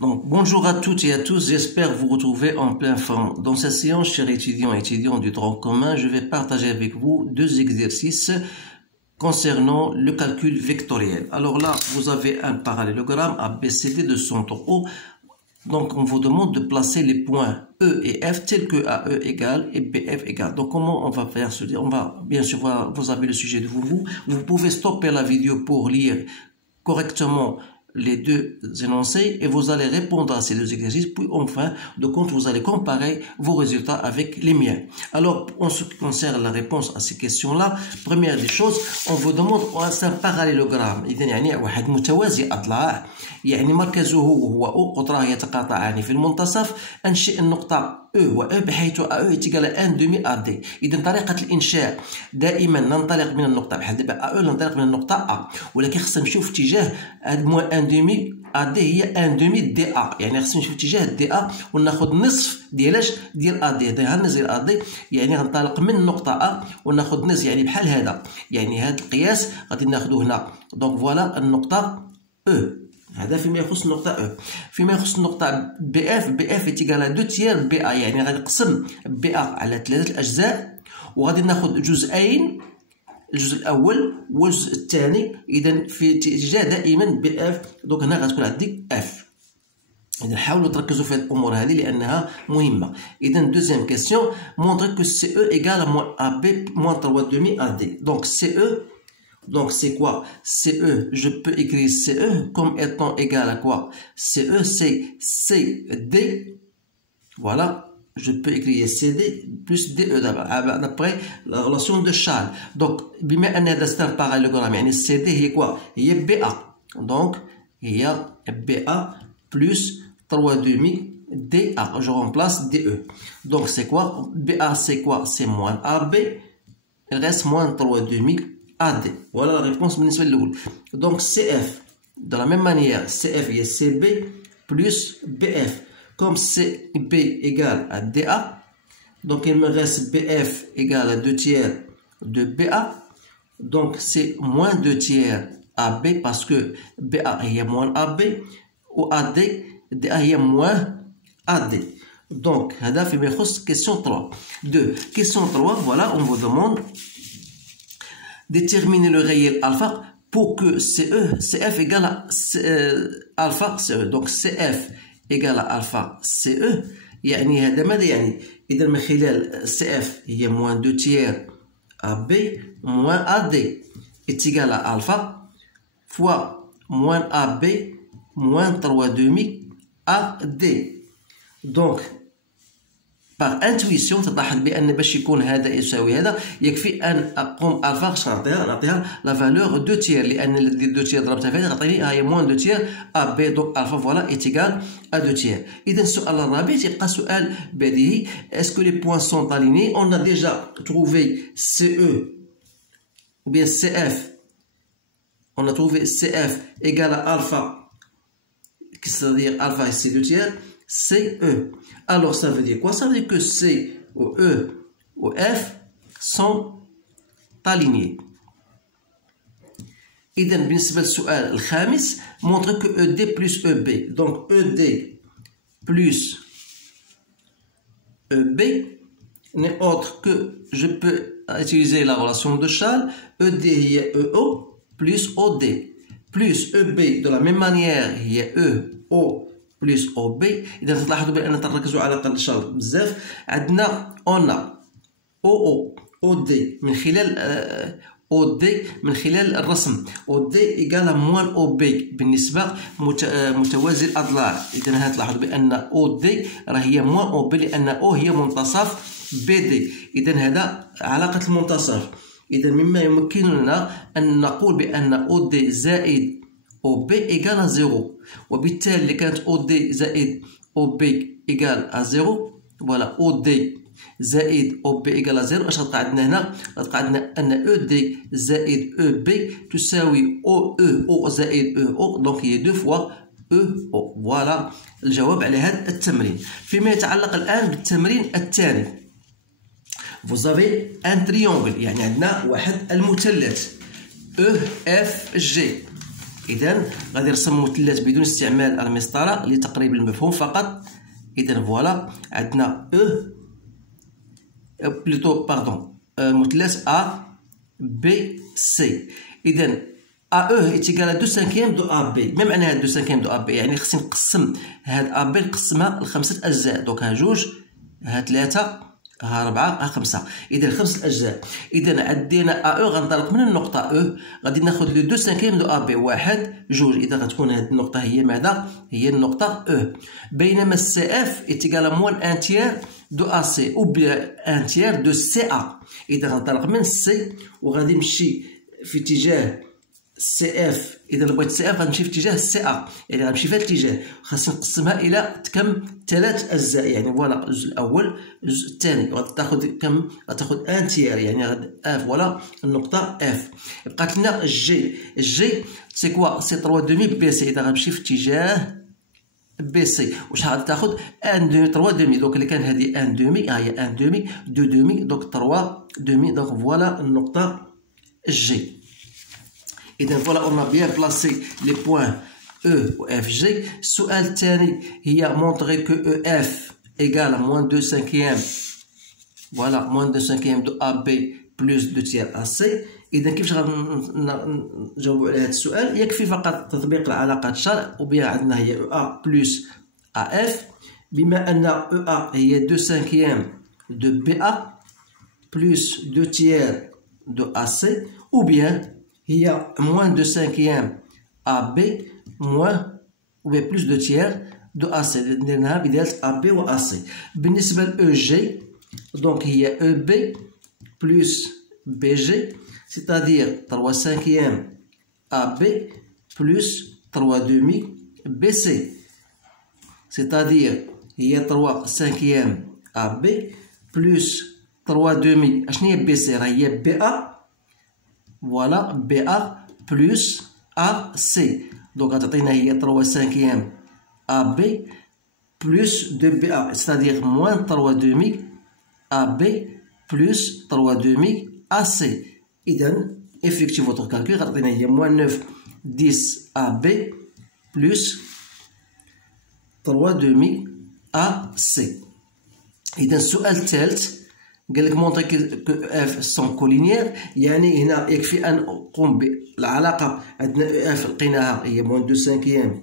Donc, bonjour à toutes et à tous, j'espère vous retrouver en pleine forme. Dans cette séance, chers étudiants et étudiantes du tronc commun, je vais partager avec vous deux exercices concernant le calcul vectoriel. Alors là, vous avez un parallélogramme ABCD de centre O. Donc, on vous demande de placer les points E et F tels que AE égale et BF égale. Donc, comment on va faire ce? On va, bien sûr, vous avez le sujet devant vous. Vous pouvez stopper la vidéo pour lire correctement les deux énoncés et vous allez répondre à ces deux exercices, puis enfin de compte vous allez comparer vos résultats avec les miens. Alors en ce qui concerne la réponse à ces questions là, première des choses, on vous demande un parallélogramme. اذا يعني واحد متوازي اضلاع يعني مركزه هو O قطراه يتقاطعان في المنتصف. انشئ النقطه E و E بحيث AE تيجال 1 دومي AD. إذا طريقة الإنشاء دائما ننطلق من النقطة بحال دابا AE ننطلق من النقطة A، ولكن خصنا نمشيو في اتجاه موان 1 دومي AD هي 1 دومي دي A، يعني خصنا نمشيو في اتجاه دي A وناخذ نصف ديال ديال AD. هذا النصف ديال AD يعني غنطلق من النقطة A وناخذ نصف يعني بحال هذا، يعني هذا القياس غادي ناخذوه هنا. دونك فوالا النقطة E. هذا فيما يخص النقطة E. فيما يخص النقطة BF تيجال 2 تيار BA، يعني غادي نقسم BA على 3 أجزاء وغادي ناخذ جزئين، الجزء الأول والجزء الثاني. إذا في اتجاه دائما BF. دونك هنا غتكون عندي F. إذا حاولوا تركزوا في هذه الأمور هذه لأنها مهمة. إذا دوزيام كيسيون montre que CE égale à AB moins 3 demi AD. Donc CE. Donc c'est quoi? CE, je peux écrire CE comme étant égal à quoi? CE c'est CD. Voilà, je peux écrire CD plus DE d'après la relation de Charles. Donc بما أن هذا c'est un parallélogramme يعني CD هي quoi? هي BA. Donc هي BA plus 3 demi DA. Je remplace DE. Donc c'est quoi? BA c'est quoi? C'est moins AB. Il reste moins 3 demi AD. Voilà la réponse بالنسبة للأول. Donc CF de la même manière CF est CB plus BF. Comme CB égale à DA, donc il me reste BF égale à 2 tiers de BA. Donc c'est moins 2 tiers AB parce que BA est moins AB ou AD DA est moins AD. Donc هذا فيما يخص question 3. 2. Question 3, voilà, on vous demande déterminer le réel alpha pour que CF égale à alpha CE. Donc CF égale à alpha CE. يعني هذا ماذا يعني؟ إذا من خلال CF هي moins 2 tiers AB moins AD est égal à alpha fois moins AB moins 3 demi AD. Donc par intuition تلاحظ بأن باش يكون هذا يساوي هذا يكفي أن أقوم ألفا نعطيها لا فالور 2 تير، لأن 2 تير ضربتها في هذا غتعطيني هي موان 2 تير أ بي. دونك ألفا فوالا إيتيغال أ 2 تير. إذا السؤال الرابع تيبقى سؤال بديهي. اسكو لي بوان سون أليني؟ أون a déjà trouvé CE ou bien CF. On a trouvé CF égale à alpha, c'est-à-dire alpha c'est 2 tiers CE. Alors ça veut dire quoi? Ça veut dire que C ou E ou F sont alignés. إذا بالنسبة للسؤال الخامس montre que ED plus EB. Donc ED plus EB n'est autre que, je peux utiliser la relation de Charles, ED هي EO plus OD plus EB de la même manière هي EO plus OB. إذا تلاحظوا بأن تركزوا على قد شرط بزاف. عندنا أونا OD من خلال OD من خلال الرسم OD إيكال موان OB بالنسبة متوازي الأضلاع. إذا هنا تلاحظوا بأن OD راه هي موان OB لأن O هي منتصف BD. إذا هذا علاقة المنتصف. إذا مما يمكننا أن نقول بأن OD زائد OB égale à 0. وبالتالي اللي كانت OD زائد OB égale à 0، voilà OD زائد OB égale à 0. اش غتبقى عندنا هنا؟ غتبقى عندنا أن ED زائد EB تساوي OE زائد EO، دونك هي 2 fois EO. فوالا الجواب على هذا التمرين. فيما يتعلق الآن بالتمرين الثاني، vous avez un triangle، يعني عندنا واحد المثلث EFG. إذا غادي نرسم مثلث بدون استعمال المسطرة لتقريب المفهوم فقط. إذا فوالا عندنا بلوتو باردون مثلث A B C. إذا A E est égal à 2/5 de AB. ما معنى هاد 2/5 de AB؟ يعني خصني نقسم هاد AB نقسمها لخمسة أجزاء. دونك ها جوج، ها ثلاثة، ها ربعة، ها خمسة. إذا خمسة أجزاء. إذا عدينا A E غنطلق من النقطة E غادي ناخد لو 2/5 de AB. واحد، جوج. إذا غتكون هاد النقطة هي ماذا؟ هي النقطة E. بينما CF est égal à moins 1/3 de AC ou bien 1/3 de CA. إذا غنطلق من C وغادي نمشي في اتجاه CF. إذا بغيت CF غنمشي في اتجاه CA، يعني غنمشي في هذا الاتجاه. خاصني نقسمها إلى كم؟ 3 أجزاء. يعني فوالا الجزء الأول، الجزء الثاني. غتاخد كم؟ غتاخد 1/3. يعني فوالا النقطة F. بقات لنا الجي. الجي سي كوا؟ سي 3/2 بي سي. إذا غنمشي في اتجاه بي سي. وشحال غادي تاخد؟ 3/2. دونك اللي كان هادي 1/2، ها هي 1/2، 2/2، دونك 3/2. دونك فوالا النقطة جي. إذا فوالا on a bien placé les points E و F G. السؤال الثاني هي montrer que EF égale à moins 2/5 voilà moins 2/5 de AB plus 2/3 AC. إذا كيفاش غنجاوبو على هذا السؤال؟ يكفي فقط تطبيق العلاقات الشرع، وبها عندنا هي EA plus AF. بما أن EA هي 2/5 de BA plus 2/3 de AC، ou bien هي moins 2/5 AB moins ou bien plus 2/3 de AC. درناها بدالة AB و AC. بالنسبة ل EG دونك هي EB plus BG c'est-à-dire 3/5 AB plus 3/2 BC c'est-à-dire هي 3/5 AB plus 3/2. اشنو هي BC؟ راه هي BA. Voilà BA plus AC. Donc غتعطينا هي 3/5 AB plus 2BA c'est-à-dire moins 3/2 AB plus 3/2 AC. إذا effectuez votre calcul. غتعطينا هي moins 9 10 AB plus 3/2 AC. إذا السؤال الثالث قال لك مونطري كو اف سون كولينيير. يعني هنا يكفي ان نقوم بالعلاقه. عندنا اف لقيناها هي موان 2/5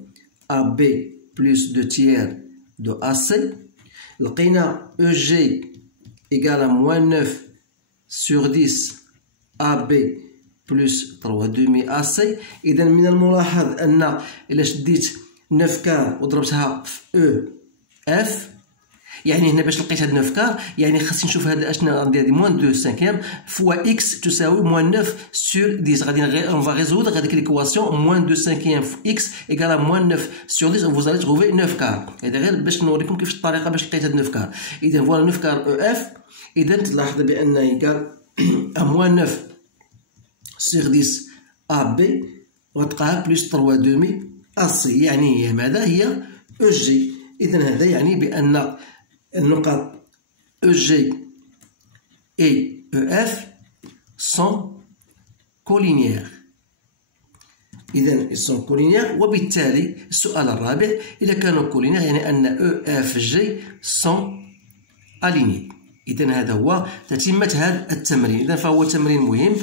ا بي بلس 2/3 دو ا سي. لقينا او جي ايكال موان 9 سور 10 ا بي بلس 3/2 ا سي. اذا من الملاحظ ان الا شديت 9 كار وضربتها في او اف، يعني هنا باش لقيت هاد 9 كار يعني خاصني نشوف هاد اشنا غندير هادي موان 2/5 فوا اكس تساوي موان 9 سور 10. غادي اون فا ريزودر هاديك ليكواسيون موان 2/5 في اكس ايكال موان 9 سور 10 فوز الي تروفي 9 كار. هذا غير باش نوريكم كيفاش الطريقه باش لقيت هاد 9 كار. اذا فوالا 9 كار او اف. اذا تلاحظ بان ايكال موان 9 سور 10 ا بي وتلقاها بلس 3/2 ا سي. يعني ماذا هي او جي. اذا هذا يعني بان النقاط EG et EF sont collinéaires. إذا sont collinéaires. وبالتالي السؤال الرابع إذا كانوا collinéaires يعني أن EFG sont alignés. إذا هذا هو تتمة هذا التمرين. إذا فهو تمرين مهم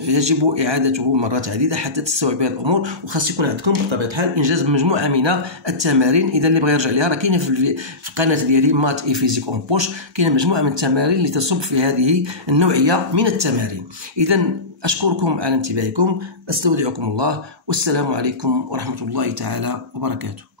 يجب إعادته مرات عديدة حتى تستوعب هذه الأمور. وخاص يكون عندكم بطبيعة الحال إنجاز مجموعة من التمارين. إذا اللي بغى يرجع ليها راه كاينة في القناة ديالي مات إي فيزيك أون بوش. كاينة مجموعة من التمارين اللي تصب في هذه النوعية من التمارين. إذا أشكركم على انتباهكم. أستودعكم الله والسلام عليكم ورحمة الله تعالى وبركاته.